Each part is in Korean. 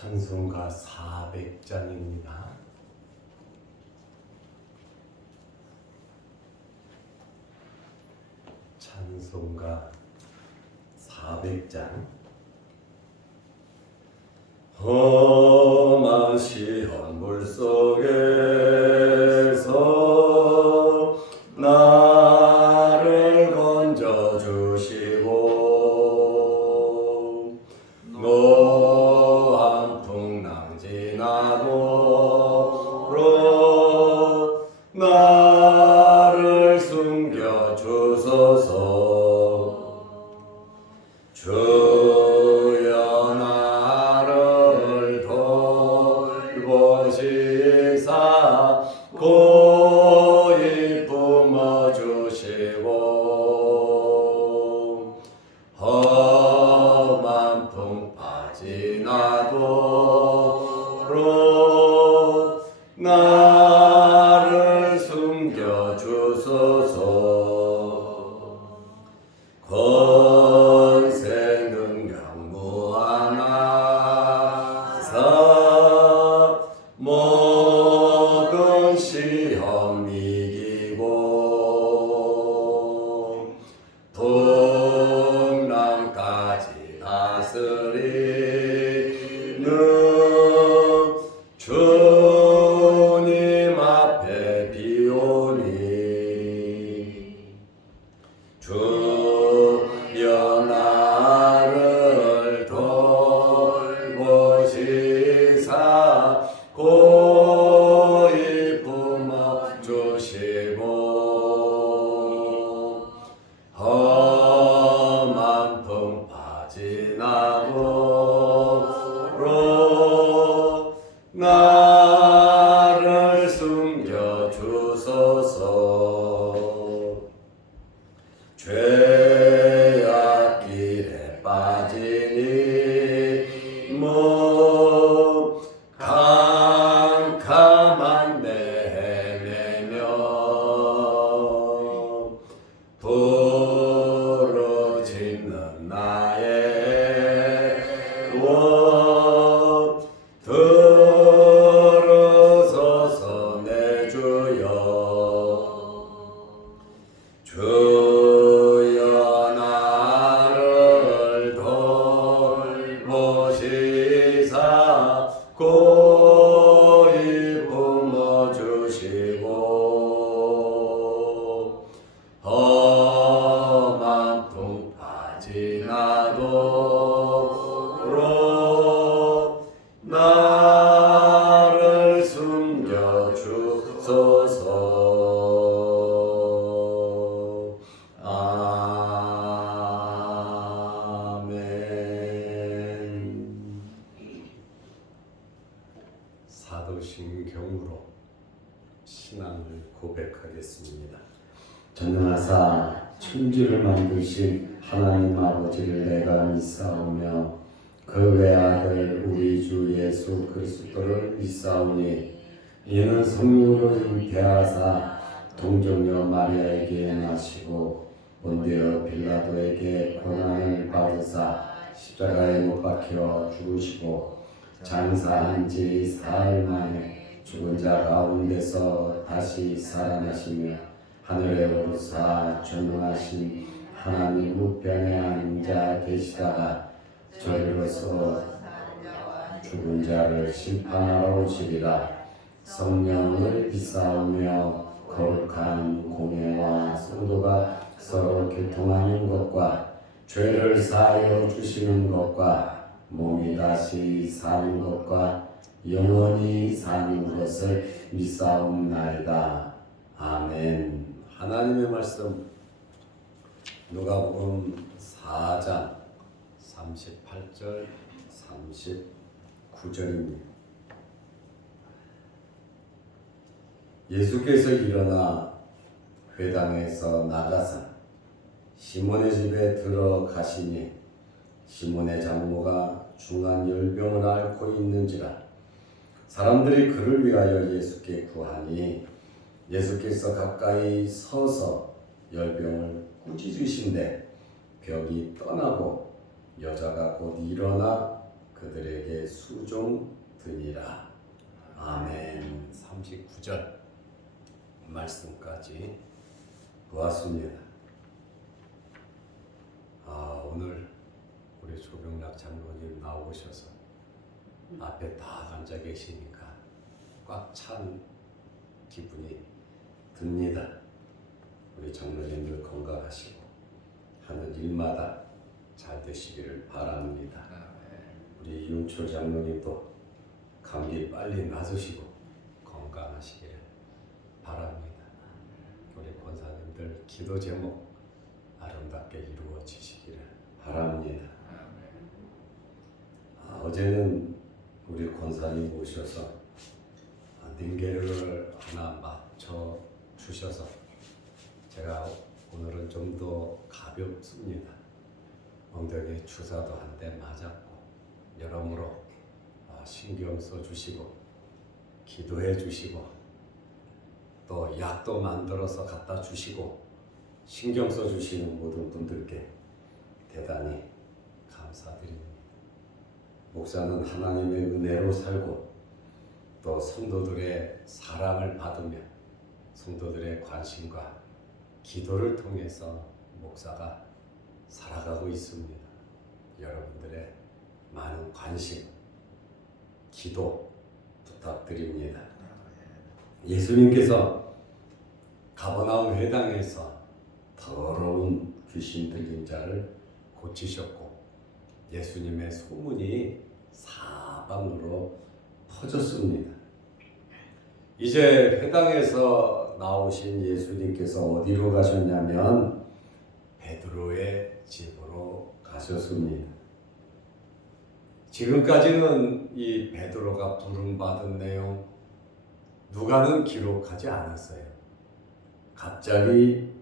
찬송가 400장입니다. 찬송가 400장. 험한 시험 물속에서 나를 건져주시고 노한 풍랑 지나도록 나를 숨겨주소서. 주여 나를 돌보시사 고이 품어주시고 험한 풍파 지나도록 나를 숨겨주소서. 권세 능력 무한하사 모든 시험 이기고 풍랑까지 다스리는 주님 앞에 비오니 주여 나를 돌보시사 고이 품어주시고 험한 풍파 지나도록 나를 숨겨주소서. 죄악 길에 빠지니 뭐 캄캄한 데 헤매며 부르짖는 나의 원 들으소서. 내 주여 주여 나를 돌보시사 고이 품어주시고 험한 풍파 지나도록 나를 숨겨주소서. 사도신경으로 신앙을 고백하겠습니다. 전능하사 천지를 만드신 하나님 아버지를 내가 믿사오며 그 외아들 우리 주 예수 그리스도를 믿사오니 이는 성령으로 잉태하사 동정녀 마리아에게 나시고 본디오 빌라도에게 고난을 받으사 십자가에 못 박혀 죽으시고 장사한 지 사흘 만에 죽은 자 가운데서 다시 살아나시며 하늘에 오르사 전능하신 하나님 우편에 앉아 계시다가 저리로서 죽은 자를 심판하러 오시리라. 성령을 믿사오며 거룩한 공예와 성도가 서로 교통하는 것과 죄를 사하여 주시는 것과 몸이 다시 사는 것과 영원히 사는 것을 믿사옵나이다. 아멘. 하나님의 말씀 누가복음 4장 38절 39절입니다. 예수께서 일어나 회당에서 나가사 시몬의 집에 들어가시니 시몬의 장모가 중한 열병을 앓고 있는지라. 사람들이 그를 위하여 예수께 구하니 예수께서 가까이 서서 열병을 꾸짖으신데 병이 떠나고 여자가 곧 일어나 그들에게 수종드니라. 아멘. 39절 말씀까지 보았습니다. 오늘 우리 조병락 장로님 나오셔서 앞에 다 앉아 계시니까 꽉 찬 기분이 듭니다. 우리 장로님들 건강하시고 하는 일마다 잘 되시기를 바랍니다. 우리 이용철 장로님도 감기 빨리 나으시고 건강하시기를 바랍니다. 우리 권사님들 기도 제목 아름답게 이루어지시기를 바랍니다. 어제는 우리 권사님 모셔서 닝게르를 하나 맞춰 주셔서 제가 오늘은 좀 더 가볍습니다. 엉덩이 주사도 한 대 맞았고 여러모로 신경 써 주시고 기도해 주시고 또 약도 만들어서 갖다 주시고 신경 써 주시는 모든 분들께 대단히 감사드립니다. 목사는 하나님의 은혜로 살고 또 성도들의 사랑을 받으며 성도들의 관심과 기도를 통해서 목사가 살아가고 있습니다. 여러분들의 많은 관심, 기도 부탁드립니다. 예수님께서 가버나움 회당에서 더러운 귀신 들린 자를 고치셨고 예수님의 소문이 사방으로 퍼졌습니다. 이제 회당에서 나오신 예수님께서 어디로 가셨냐면 베드로의 집으로 가셨습니다. 지금까지는 이 베드로가 부름받은 내용 누가는 기록하지 않았어요. 갑자기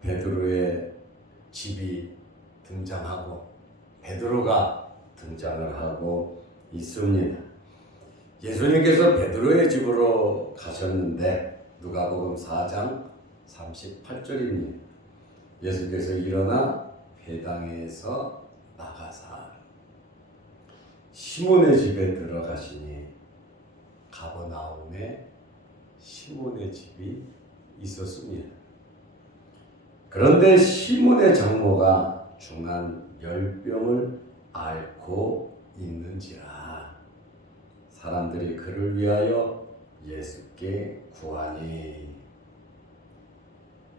베드로의 집이 등장하고 베드로가 등장을 하고 있습니다. 예수님께서 베드로의 집으로 가셨는데 누가복음 4장 38절입니다. 예수께서 일어나 회당에서 나가사 시몬의 집에 들어가시니 가버나움에 시몬의 집이 있었습니다. 그런데 시몬의 장모가 중한 열병을 앓고 있는지라 사람들이 그를 위하여 예수께 구하니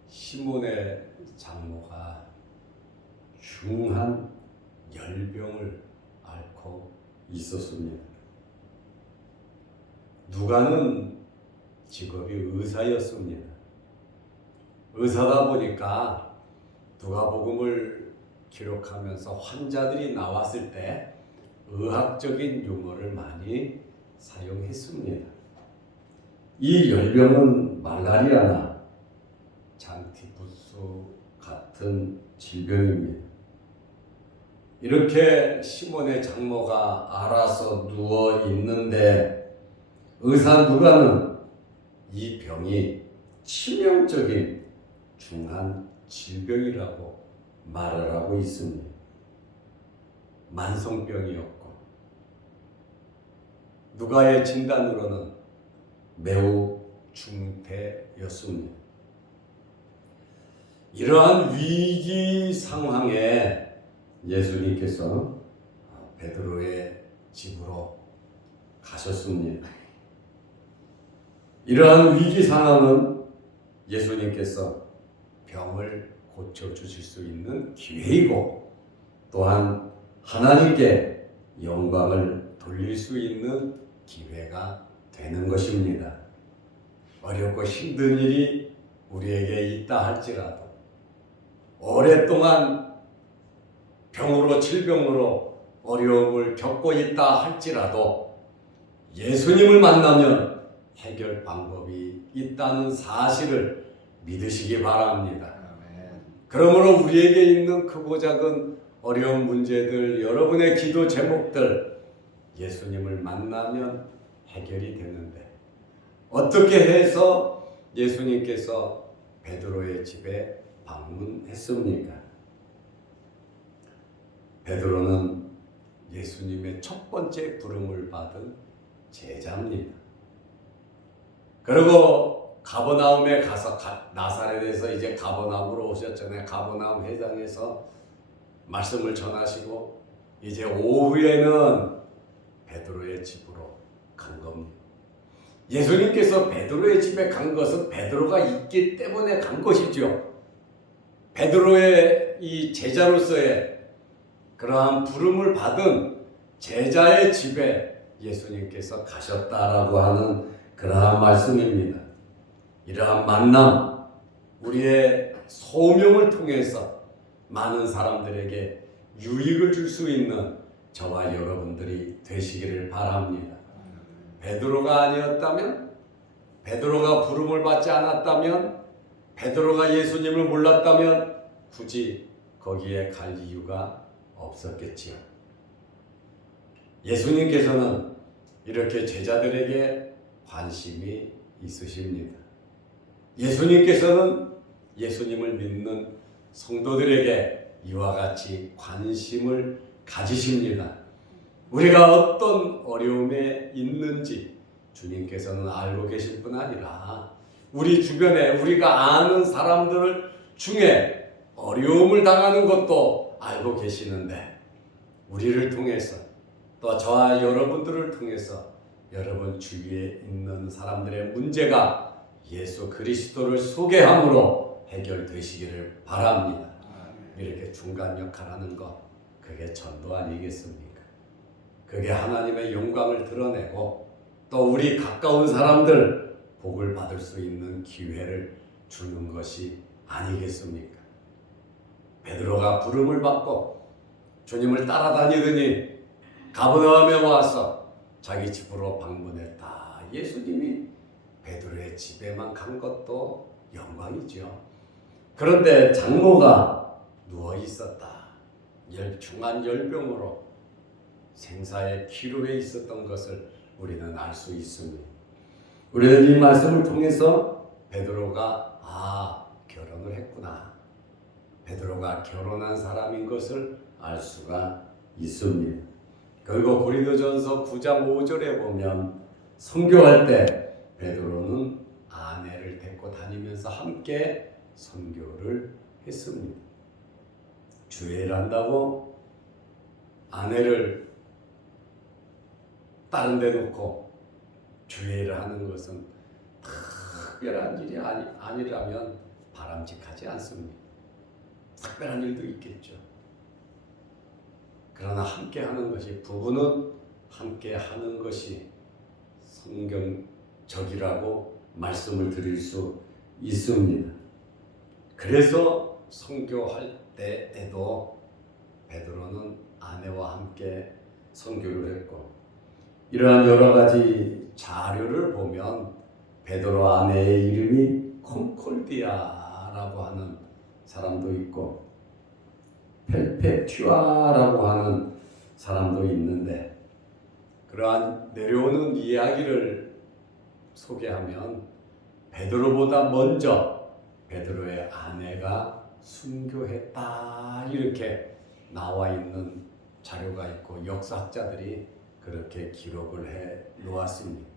시몬의 장모가 중한 열병을 앓고 있었습니다. 누가는 직업이 의사였습니다. 의사다 보니까 누가복음을 기록하면서 환자들이 나왔을 때 의학적인 용어를 많이 사용했습니다. 이 열병은 말라리아나 장티푸스 같은 질병입니다. 이렇게 시몬의 장모가 알아서 누워 있는데 의사 누가는 이 병이 치명적인 중한 질병이라고 말을 하고 있습니다. 만성병이었고 누가의 진단으로는 매우 중태였습니다. 이러한 위기 상황에 예수님께서 베드로의 집으로 가셨습니다. 이러한 위기 상황은 예수님께서 병을 고쳐주실 수 있는 기회이고 또한 하나님께 영광을 돌릴 수 있는 기회가 되는 것입니다. 어렵고 힘든 일이 우리에게 있다 할지라도 오랫동안 병으로 질병으로 어려움을 겪고 있다 할지라도 예수님을 만나면 해결 방법이 있다는 사실을 믿으시기 바랍니다. 그러므로 우리에게 있는 크고 작은 어려운 문제들, 여러분의 기도 제목들 예수님을 만나면 해결이 되는데 어떻게 해서 예수님께서 베드로의 집에 방문했습니까? 베드로는 예수님의 첫 번째 부름을 받은 제자입니다. 그리고 가버나움에 가서 나사렛에서 이제 가버나움으로 오셨잖아요. 가버나움 회당에서 말씀을 전하시고 이제 오후에는 베드로의 집으로 간 겁니다. 예수님께서 베드로의 집에 간 것은 베드로가 있기 때문에 간 것이죠. 베드로의 이 제자로서의 그러한 부름을 받은 제자의 집에 예수님께서 가셨다라고 하는 그러한 말씀입니다. 이러한 만남, 우리의 소명을 통해서 많은 사람들에게 유익을 줄 수 있는 저와 여러분들이 되시기를 바랍니다. 베드로가 아니었다면, 베드로가 부름을 받지 않았다면, 베드로가 예수님을 몰랐다면 굳이 거기에 갈 이유가 없었겠지요. 예수님께서는 이렇게 제자들에게 관심이 있으십니다. 예수님께서는 예수님을 믿는 성도들에게 이와 같이 관심을 가지십니다. 우리가 어떤 어려움에 있는지 주님께서는 알고 계실 뿐 아니라 우리 주변에 우리가 아는 사람들 중에 어려움을 당하는 것도 알고 계시는데 우리를 통해서 또 저와 여러분들을 통해서 여러분 주위에 있는 사람들의 문제가 예수 그리스도를 소개함으로 해결되시기를 바랍니다. 이렇게 중간 역할하는 것, 그게 전도 아니겠습니까? 그게 하나님의 영광을 드러내고 또 우리 가까운 사람들 복을 받을 수 있는 기회를 주는 것이 아니겠습니까? 베드로가 부름을 받고 주님을 따라다니더니 가버나움에 와서 자기 집으로 방문했다. 예수님이 베드로의 집에만 간 것도 영광이죠. 그런데 장로가 누워 있었다. 중한 열병으로 생사의 기로에 있었던 것을 우리는 알 수 있습니다. 우리는 이 말씀을 통해서 베드로가 결혼을 했구나. 베드로가 결혼한 사람인 것을 알 수가 있습니다. 그리고 고린도전서 9장 5절에 보면 선교할 때 베드로는 아내를 데리고 다니면서 함께 선교를 했습니다. 주회를 한다고 아내를 다른 데 놓고 주회를 하는 것은 특별한 일이 아니라면 바람직하지 않습니다. 특별한 일도 있겠죠. 그러나 함께 하는 것이, 부부는 함께 하는 것이 성경적이라고 말씀을 드릴 수 있습니다. 그래서 선교할 때에도 베드로는 아내와 함께 선교를 했고, 이러한 여러 가지 자료를 보면 베드로 아내의 이름이 콘콜디아라고 하는 사람도 있고 펠페튜아라고 하는 사람도 있는데, 그러한 내려오는 이야기를 소개하면 베드로보다 먼저 베드로의 아내가 순교했다 이렇게 나와 있는 자료가 있고 역사학자들이 그렇게 기록을 해 놓았습니다.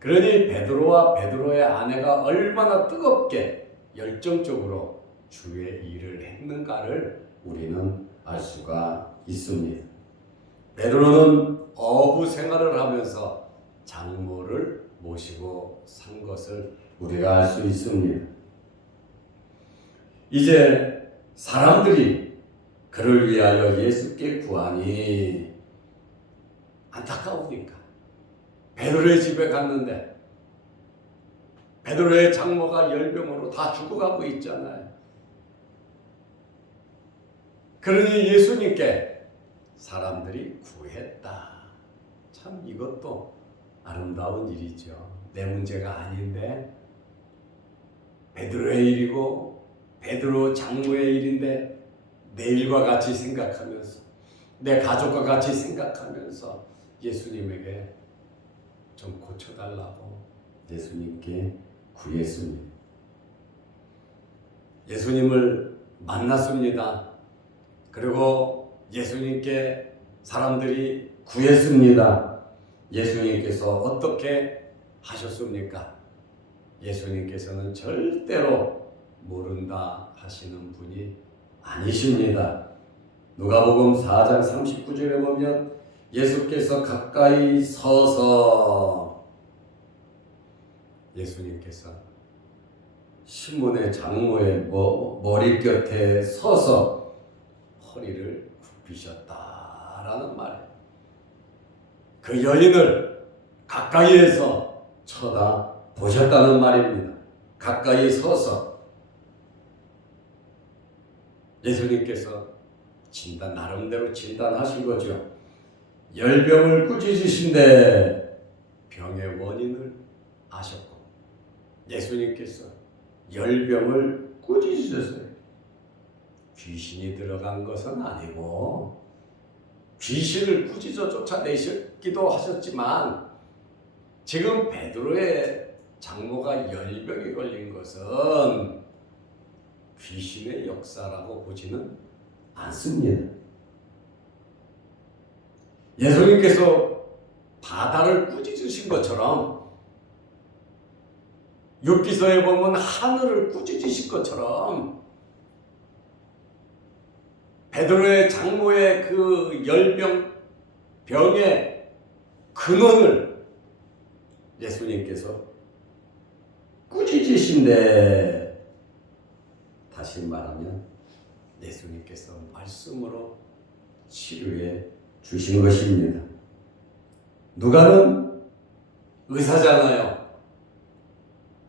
그러니 베드로와 베드로의 아내가 얼마나 뜨겁게 열정적으로 주의 일을 했는가를 우리는 알 수가 있습니다. 베드로는 어부 생활을 하면서 장모를 모시고 산 것을 우리가 알 수 있습니다. 이제 사람들이 그를 위하여 예수께 구하니 안타까우니까 베드로의 집에 갔는데 베드로의 장모가 열병으로 다 죽어가고 있잖아요. 그러니 예수님께 사람들이 구했다. 참 이것도 아름다운 일이죠. 내 문제가 아닌데 베드로의 일이고 베드로 장모의 일인데 내 일과 같이 생각하면서 내 가족과 같이 생각하면서 예수님에게 좀 고쳐달라고 예수님께 구했습니다. 예수님을 만났습니다. 그리고 예수님께 사람들이 구했습니다. 예수님께서 어떻게 하셨습니까? 예수님께서는 절대로 모른다 하시는 분이 아니십니다. 누가복음 4장 39절에 보면 예수께서 가까이 서서 예수님께서 시몬의 장모의 머리곁에 서서 허리를 굽히셨다라는 말이에요. 그 여인을 가까이에서 쳐다보셨다는 말입니다. 가까이 서서 예수님께서 나름대로 진단하신 거죠. 열병을 꾸짖으신데 병의 원인을 아셨고 예수님께서 열병을 꾸짖으셨어요. 귀신이 들어간 것은 아니고 귀신을 꾸짖어 쫓아내셨기도 하셨지만 지금 베드로의 장모가 열병에 걸린 것은 귀신의 역사라고 보지는 않습니다. 예수님께서 바다를 꾸짖으신 것처럼 욥기서에 보면 하늘을 꾸짖으신 것처럼 베드로의 장모의 그 병의 근원을 예수님께서 꾸짖으신데 다시 말하면 예수님께서 말씀으로 치료해 주신 것입니다. 누가는 의사잖아요.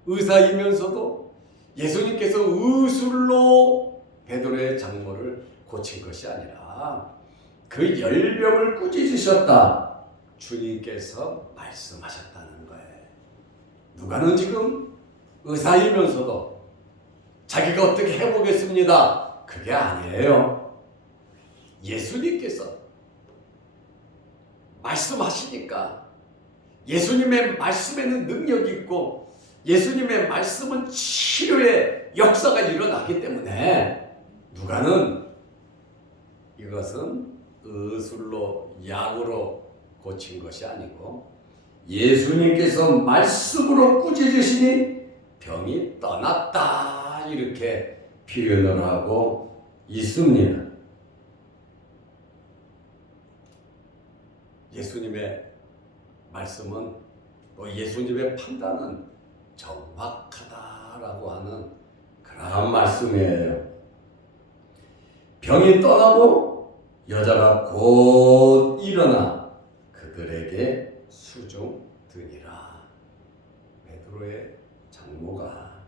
의사이면서도 예수님께서 의술로 베드로의 장모를 고친 것이 아니라 그 열병을 꾸짖으셨다. 주님께서 말씀하셨다는 거예요. 누가는 지금 의사이면서도 자기가 어떻게 해보겠습니다. 그게 아니에요. 예수님께서 말씀하시니까 예수님의 말씀에는 능력이 있고 예수님의 말씀은 치료의 역사가 일어나기 때문에 누가는 이것은 의술로 약으로 고친 것이 아니고 예수님께서 말씀으로 꾸짖으시니 병이 떠났다 이렇게 표현을 하고 있습니다. 예수님의 말씀은 또 예수님의 판단은 정확하다라고 하는 그러한 말씀이에요. 병이 떠나고 여자가 곧 일어나 그들에게 수종드니라. 베드로의 장모가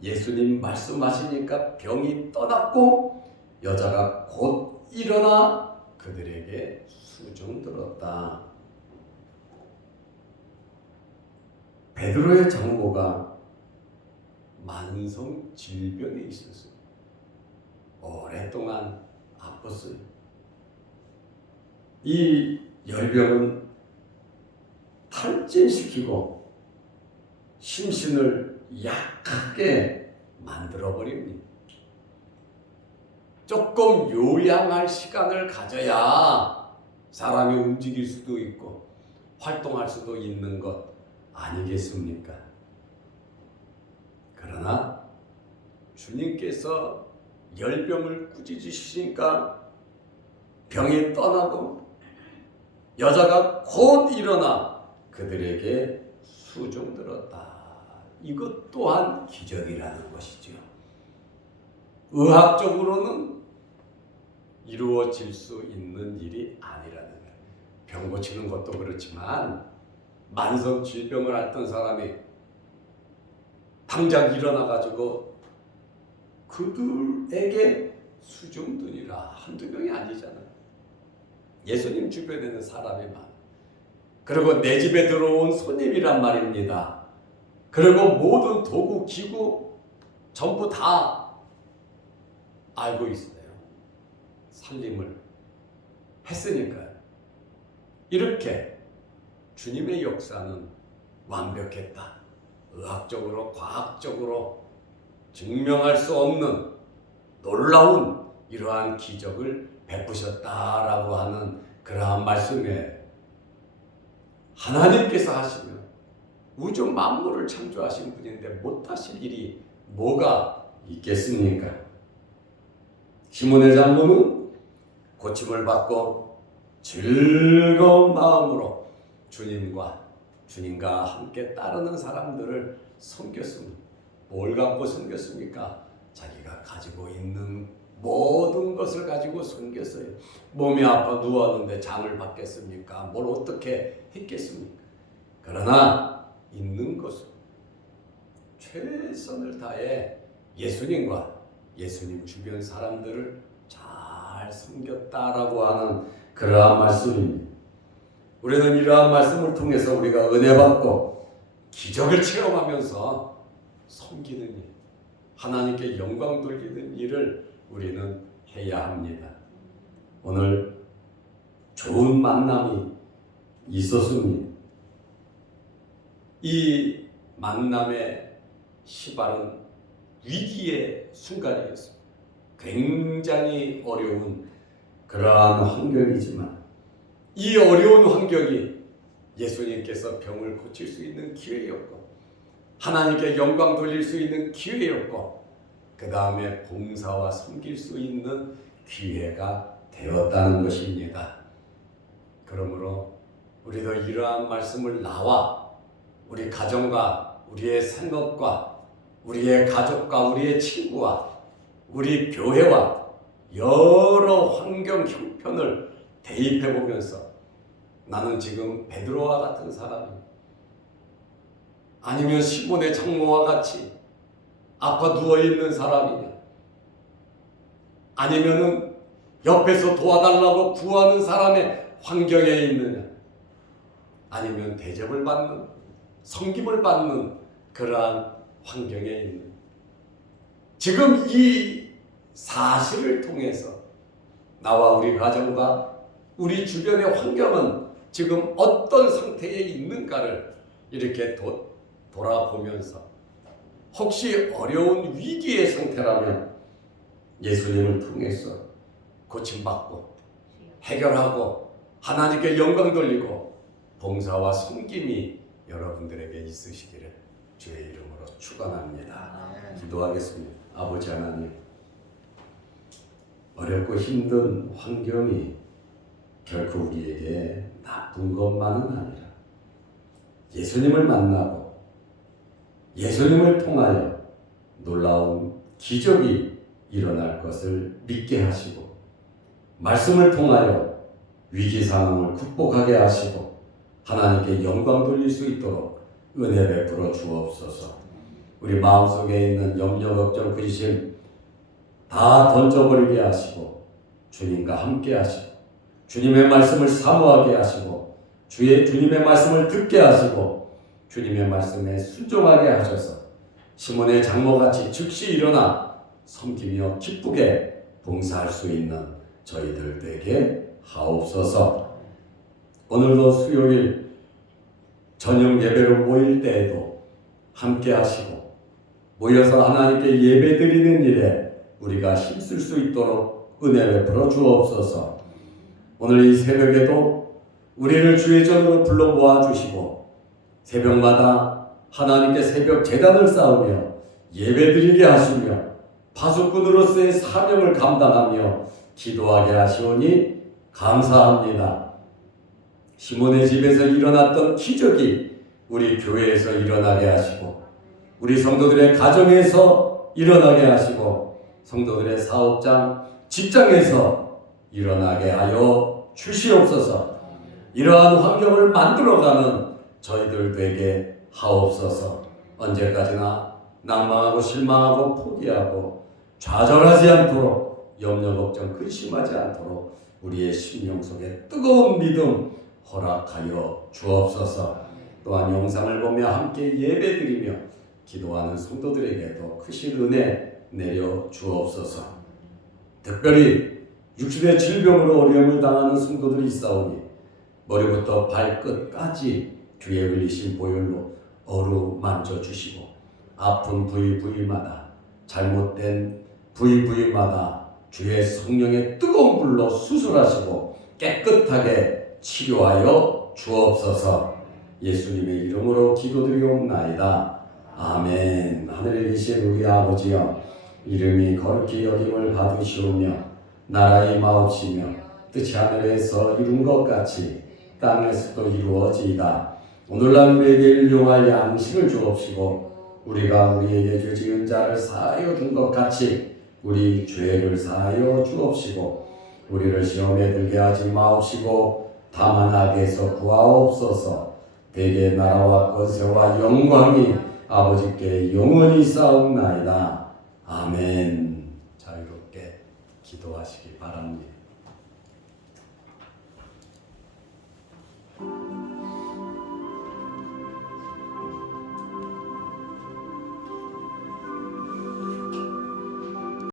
예수님 말씀하시니까 병이 떠났고 여자가 곧 일어나 그들에게 수종들었다. 베드로의 장모가 만성 질병에 있었어요. 오랫동안 아팠어요. 이 열병은 탈진시키고 심신을 약하게 만들어버립니다. 조금 요양할 시간을 가져야 사람이 움직일 수도 있고 활동할 수도 있는 것 아니겠습니까? 그러나 주님께서 열병을 꾸짖으시니까 병이 떠나고 여자가 곧 일어나 그들에게 수종들었다. 이것 또한 기적이라는 것이죠. 의학적으로는 이루어질 수 있는 일이 아니라는 거예요. 병 고치는 것도 그렇지만 만성 질병을 앓던 사람이 당장 일어나가지고 그들에게 수종드니라. 한두 명이 아니잖아요. 예수님 주변에는 사람이 많아요. 그리고 내 집에 들어온 손님이란 말입니다. 그리고 모든 도구, 기구 전부 다 알고 있어요. 살림을 했으니까요. 이렇게 주님의 역사는 완벽했다. 의학적으로, 과학적으로 증명할 수 없는 놀라운 이러한 기적을 베푸셨다라고 하는 그러한 말씀에 하나님께서 하시면 우주 만물을 창조하신 분인데 못하실 일이 뭐가 있겠습니까? 시몬의 장로는 고침을 받고 즐거운 마음으로 주님과 함께 따르는 사람들을 섬겼습니다. 뭘 갖고 섬겼습니까? 자기가 가지고 있는 모든 것을 가지고 섬겼어요. 몸이 아파 누웠는데 장을 받겠습니까? 뭘 어떻게 했겠습니까? 그러나 있는 것으로 최선을 다해 예수님과 예수님 주변 사람들을 잘 섬겼다라고 하는 그러한 말씀입니다. 우리는 이러한 말씀을 통해서 우리가 은혜 받고 기적을 체험하면서 섬기는 일, 하나님께 영광 돌리는 일을 우리는 해야 합니다. 오늘 좋은 만남이 있었습니다. 이 만남의 시발은 위기의 순간이었습니다. 굉장히 어려운 그러한 환경이지만 이 어려운 환경이 예수님께서 병을 고칠 수 있는 기회였고 하나님께 영광 돌릴 수 있는 기회였고 그 다음에 봉사와 섬길 수 있는 기회가 되었다는 것입니다. 그러므로 우리도 이러한 말씀을 나와 우리 가정과 우리의 생업과 우리의 가족과 우리의 친구와 우리 교회와 여러 환경 형편을 대입해 보면서 나는 지금 베드로와 같은 사람이 아니면 시몬의 장모와 같이 아파 누워있는 사람이냐 아니면은 옆에서 도와달라고 구하는 사람의 환경에 있느냐 아니면 대접을 받는 섬김을 받는 그러한 환경에 있는 지금 이 사실을 통해서 나와 우리 가정과 우리 주변의 환경은 지금 어떤 상태에 있는가를 이렇게 돌아보면서 혹시 어려운 위기의 상태라면 예수님을 통해서 고침받고 해결하고 하나님께 영광 돌리고 봉사와 섬김이 여러분들에게 있으시기를 주의 이름으로 축원합니다. 기도하겠습니다. 아버지 하나님, 어렵고 힘든 환경이 결코 우리에게 나쁜 것만은 아니라 예수님을 만나고 예수님을 통하여 놀라운 기적이 일어날 것을 믿게 하시고 말씀을 통하여 위기 상황을 극복하게 하시고 하나님께 영광 돌릴 수 있도록 은혜 베풀어 주옵소서. 우리 마음속에 있는 염려, 걱정, 근심 다 던져버리게 하시고 주님과 함께 하시고 주님의 말씀을 사모하게 하시고 주님의 말씀을 듣게 하시고 주님의 말씀에 순종하게 하셔서 시몬의 장모같이 즉시 일어나 섬기며 기쁘게 봉사할 수 있는 저희들 되게 하옵소서. 오늘도 수요일 저녁 예배로 모일 때에도 함께 하시고 모여서 하나님께 예배 드리는 일에 우리가 힘쓸 수 있도록 은혜 베풀어 주옵소서. 오늘 이 새벽에도 우리를 주의 전으로 불러 모아주시고 새벽마다 하나님께 새벽 제단을 쌓으며 예배드리게 하시며 파수꾼으로서의 사명을 감당하며 기도하게 하시오니 감사합니다. 시몬의 집에서 일어났던 기적이 우리 교회에서 일어나게 하시고 우리 성도들의 가정에서 일어나게 하시고 성도들의 사업장, 직장에서 일어나게 하여 주시옵소서. 이러한 환경을 만들어가는 저희들 되게 하옵소서. 언제까지나 낭망하고 실망하고 포기하고 좌절하지 않도록 염려 걱정 근심하지 않도록 우리의 심령 속에 뜨거운 믿음 허락하여 주옵소서. 또한 영상을 보며 함께 예배드리며 기도하는 성도들에게도 크신 은혜 내려 주옵소서. 특별히 육신의 질병으로 어려움을 당하는 성도들이 있사오니 머리부터 발끝까지 주의 흘리신 보혈로 어루만져 주시고 아픈 부위마다 잘못된 부위마다 주의 성령의 뜨거운 불로 수술하시고 깨끗하게 치료하여 주옵소서. 예수님의 이름으로 기도드리옵나이다. 아멘. 하늘에 계신 우리 아버지여, 이름이 거룩히 여김을 받으시오며 나라의 마옵시며 뜻이 하늘에서 이룬 것 같이 땅에서도 이루어지이다. 오늘날 우리에게 일용할 양식을 주옵시고 우리가 우리에게 죄 지은 자를 사하여 준 것 같이 우리 죄를 사하여 주옵시고 우리를 시험에 들게 하지 마옵시고 다만 악에서 구하옵소서. 대개 나라와 권세와 영광이 아버지께 영원히 쌓옵나이다. 아멘. 자유롭게 기도하시기 바랍니다.